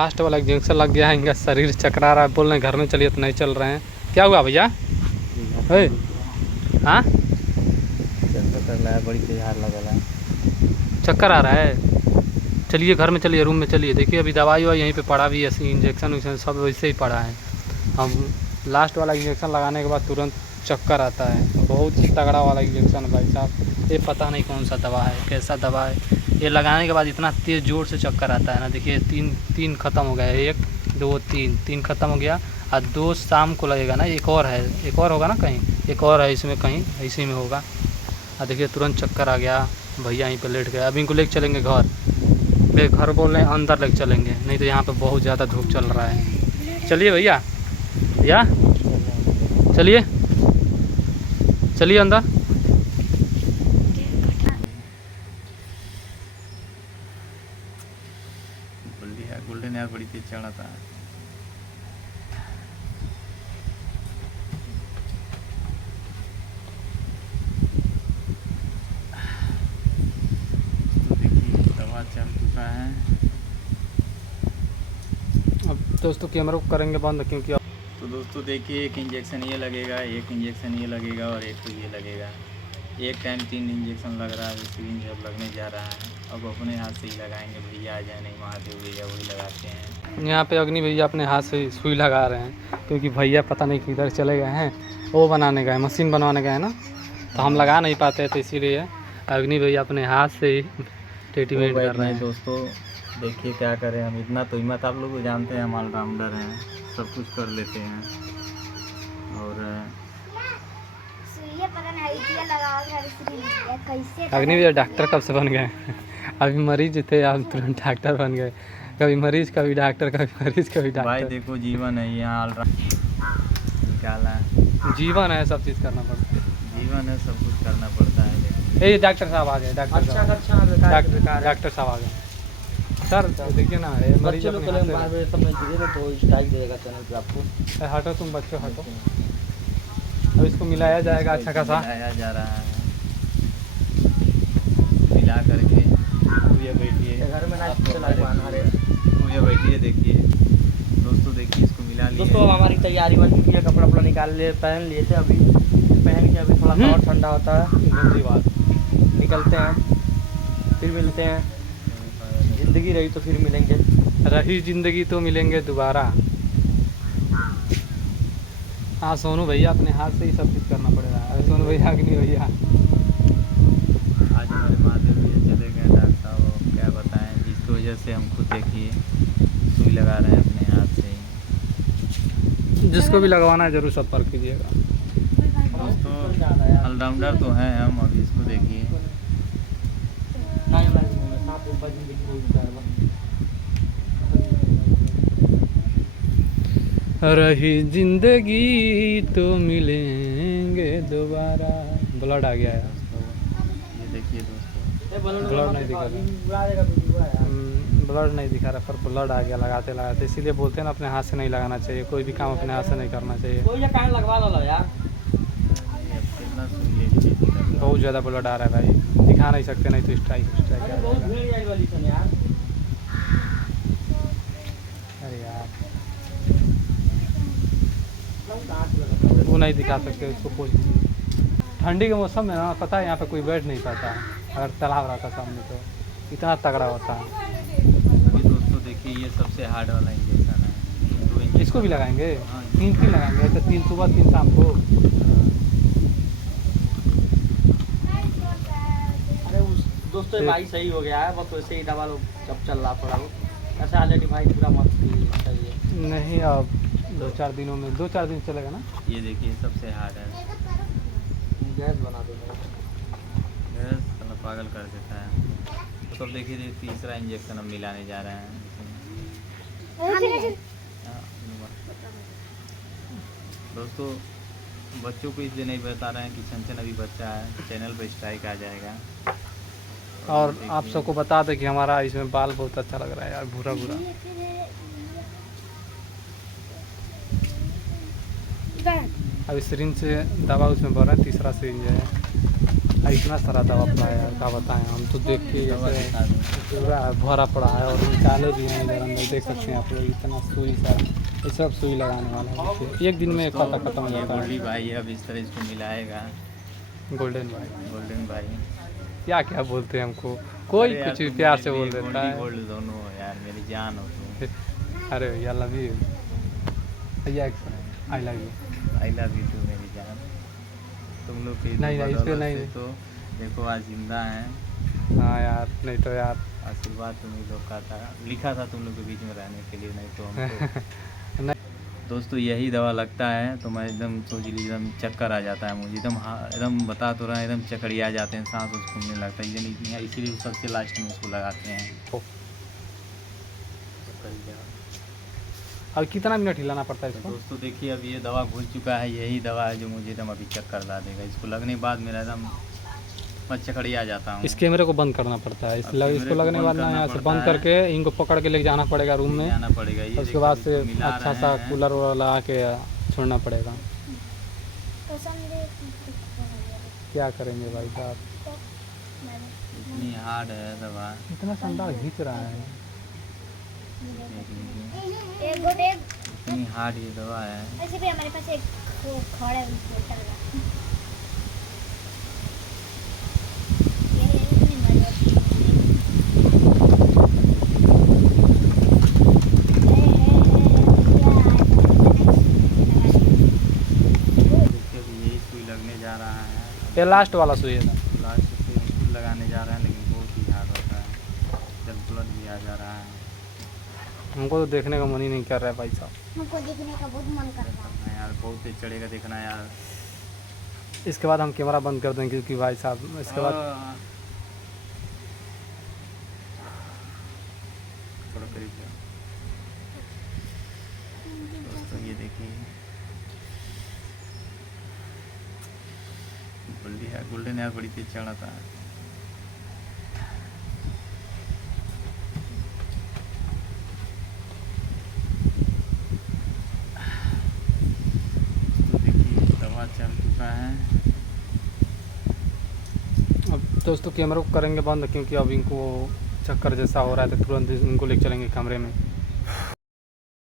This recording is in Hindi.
लास्ट वाला इंजेक्शन लग गया है, इनका शरीर चकरा रहा है, बोल रहे हैं घर में चलिए तो नहीं चल रहे हैं। क्या हुआ भैया? हाँ बड़ी तेज लगा है, चक्कर आ रहा है। चलिए घर में चलिए, रूम में चलिए। देखिए अभी दवाई वाई यहीं पे पड़ा भी है, इंजेक्शन उजेक्शन सब वैसे ही पड़ा है। हम लास्ट वाला इंजेक्शन लगाने के बाद तुरंत चक्कर आता है, बहुत ही तगड़ा वाला इंजेक्शन भाई साहब। ये पता नहीं कौन सा दवा है, कैसा दवा है। ये लगाने के बाद इतना तेज़ जोर से चक्कर आता है ना। देखिए तीन ख़त्म हो गया, 1 2 3 ख़त्म हो गया। और 2 शाम को लगेगा ना, एक और है, एक और होगा ना, कहीं एक और है इसमें, कहीं इसी में होगा। और देखिए तुरंत चक्कर आ गया, भैया यहीं पे लेट गए। अभी इनको लेके चलेंगे घर, वे घर बोल रहे हैं अंदर लेके चलेंगे, नहीं तो यहाँ पे बहुत ज़्यादा धूप चल रहा है। चलिए भैया, भैया चलिए चलिए अंदर। गोल्डन यार बड़ी तेज चढ़ा था। तो देखिए दवा चल चुका है। अब दोस्तों कैमरा को करेंगे बंद, क्योंकि तो दोस्तों देखिए, एक इंजेक्शन ये लगेगा, एक इंजेक्शन ये लगेगा और एक तो ये लगेगा। एक टाइम 3 इंजेक्शन लग रहा है, सिरिंज अब लगने जा रहा है। अब अपने हाथ से ही लगाएंगे, भैया आ जाए, नहीं महादेव भैया वही लगाते हैं। यहाँ पे अग्नि भैया अपने हाथ से सुई लगा रहे हैं, क्योंकि भैया पता नहीं किधर चले गए हैं, वो बनाने गए, मशीन बनवाने गए ना, तो हम लगा नहीं पाते, तो इसीलिए अग्नि भैया अपने हाथ से ही ट्रीटमेंट कर रहे हैं। दोस्तों देखिए क्या करें, हम इतना तो हिम्मत आप लोग जानते हैं, हम ऑलराउंडर हैं, सब कुछ कर लेते हैं। और अग्नि भैया डॉक्टर कब से बन गए? अभी मरीज थे, आप तुरंत डॉक्टर बन गए। कभी मरीज, कभी डॉक्टर, कभी मरीज, कभी डॉक्टर। भाई देखो जीवन है यहाँ, निकाला है, जीवन है, सब चीज़ करना पड़ता है, जीवन है, सब कुछ करना पड़ता है। ये डॉक्टर साहब आ गए, डॉक्टर साहब आ गए। सर देखिए ना, ये मरीज अपने हाथ से आपको हटो, तुम बच्चों हटो। अब इसको मिलाया जाएगा अच्छा खासा, मिलाया जा रहा है, मिला करके ये बैठिए घर में ये बैठिए। देखिए दोस्तों, देखिए इसको मिला लिया। दोस्तों हमारी तैयारी बन चुकी है, कपड़ा वपड़ा निकाल लिए, पहन लिए थे, अभी पहन के अभी थोड़ा सा और ठंडा होता है, धन्यवाद। निकलते हैं, फिर मिलते हैं। ज़िंदगी रही तो फिर मिलेंगे, रही जिंदगी तो मिलेंगे दोबारा। हाँ सोनू भैया अपने हाथ से ही सब चीज़ करना पड़ेगा। सोनू भैया, अग्नि भैया, आज हमारे महादेव भैया चले गए डॉक्टर साहब, क्या बताएं, जिसकी वजह से हम खुद देखिए सुई लगा रहे हैं अपने हाथ से ही। जिसको भी लगवाना है जरूर संपर्क कीजिएगा। दोस्तों ऑलराउंडर तो हैं हम, अभी इसको देखिए। रही जिंदगी तो मिलेंगे दोबारा। ब्लड आ गया है, ये देखिए दोस्तों, ब्लड नहीं दिखा रहा, ब्लड नहीं दिखा रहा, पर ब्लड आ गया लगाते लगाते। इसीलिए बोलते हैं ना, अपने हाथ से नहीं लगाना चाहिए, कोई भी काम अपने हाथ से नहीं करना चाहिए। कितना सुई ले लीजिए। बहुत ज़्यादा ब्लड आ रहा है भाई, दिखा नहीं सकते, नहीं तो स्ट्राइक आ जाएगा। अरे यार वो नहीं दिखा सकते, उसको पूछ लीजिए। ठंडी के मौसम में ना, पता है यहाँ पे कोई बैठ नहीं पाता है, अगर तालाब रहता सामने तो इतना तगड़ा होता है। अभी दोस्तों देखिए, ये सबसे हार्ड वाला इंजेक्शन है। इसको भी लगाएंगे, हाँ, 3 लगाएंगे, तो 3 सुबह 3 शाम को। दोस्तों ये भाई सही हो गया है, बस वैसे ही दवा लोग जब चल रहा थोड़ा ऐसा ऑलरेडी भाई पूरा मस्त चाहिए। नहीं अब 2-4 दिनों में, 2-4 दिन चलेगा ना। ये देखिए सबसे हार्ड है, गैस बना दो, गैस साला पागल कर देता है। तो सब देखिए, तीसरा इंजेक्शन हम मिलाने जा रहे हैं। दोस्तों बच्चों को इसलिए नहीं बता रहे हैं कि छन अभी बच्चा है, चैनल पर स्ट्राइक आ जाएगा। और आप सबको बता दें कि हमारा इसमें बाल बहुत अच्छा लग रहा है यार, भूरा भूरा। अब सिरिंज से दवा उसमें भर रहा है, तीसरा सिरिंज है। इतना सारा दवा पड़ा है यार, क्या बताएं हम तो देख के दवा जैसे दिखा दो। पूरा भरा पड़ा है और निकाले भी हैं इधर अंदर, देख सकते हैं आप लोग इतना सुई सा, ये सब सुई लगाने वाला है, देखिए एक दिन में दोस्तों, पता खत्म हो ये जाता गोल्डी है। भाई है, अब इस तरह इसको मिलाएगा। गोल्डन भाई गोल्डन भाई क्या क्या बोलते हैं हमको, कोई अरे यार, कुछ भी तुम प्यार मेरे से बोल लिए देता है। गोल्ड दोनों हो यार, मेरी जान हो तुम। अरे भैया लव यू भैया, I love you. I love you too मेरी जान। तुम लोग की नहीं, इस पे बदौलत नहीं। से तो देखो आज जिंदा हैं। हाँ यार, नहीं तो यार आशीर्वाद तुम्ही लोग का था, लिखा था तुम लोग के बीच में रहने के लिए, नहीं तो हमको नहीं, दोस्तों यही दवा लगता है तो मैं एकदम सोच लीजिए एकदम चक्कर आ जाता है मुझे, एकदम एकदम बता तो रहा है, एकदम चक्करिया जाते हैं, सांस उस फूलने लगता है, यानी इसीलिए सबसे लास्ट में उसको लगाते हैं। अब कितना मिनट हिलाना पड़ता है तो इसको? दोस्तों देखिए अब ये दवा घुल चुका है, यही दवा है जो मुझे एकदम अभी चक्कर ला देगा। इसको लगने के बाद मेरा एकदम मैं चकड़िया जाता हूँ। इस कैमरे को बंद करना पड़ता है, अब कैमरे इसको को लगने के बंद बाद ना करना यहाँ से पड़ता बंद है। करके इनको पकड़ के लेके जाना पड़ेगा रूम में, जाना पड़ेगा, ये उसके देखिए बाद से इसको मिला अच्छा रहे सा हैं। कूलर वूलर लगा के छोड़ना पड़ेगा। क्या करेंगे भाई साहब, इतनी हार्ड है दवा, इतना ठंडा खींच रहा है। देख लीजिए इतनी हार्ड ये दवा है। ऐसे भी हमारे पास एक वो खड़ा है बोतल का। ये नहीं मजा। देखिए अभी यही सुई लगने जा रहा है, ये लास्ट वाला सुई है ना? लास्ट से बिल्कुल लगाने जा रहे हैं, लेकिन बहुत ही हार्ड होता है, जब ब्लड भी आ जा रहा है। हमको तो देखने का मन ही नहीं कर रहा है भाई साहब। हमको देखने का बहुत मन कर रहा है। यार बहुत तेज चढ़ेगा, देखना यार। इसके बाद हम कैमरा बंद कर देंगे क्योंकि भाई साहब इसके बाद थोड़ा करीब जाओ। दोस्तों ये देखिए गोल्डन यार बड़ी तेज चढ़ा था। तो देखिए दवा चल चुका है। अब दोस्तों कैमरा को करेंगे बंद क्योंकि अब इनको चक्कर जैसा हो रहा है तो तुरंत इनको लेके चलेंगे कमरे में।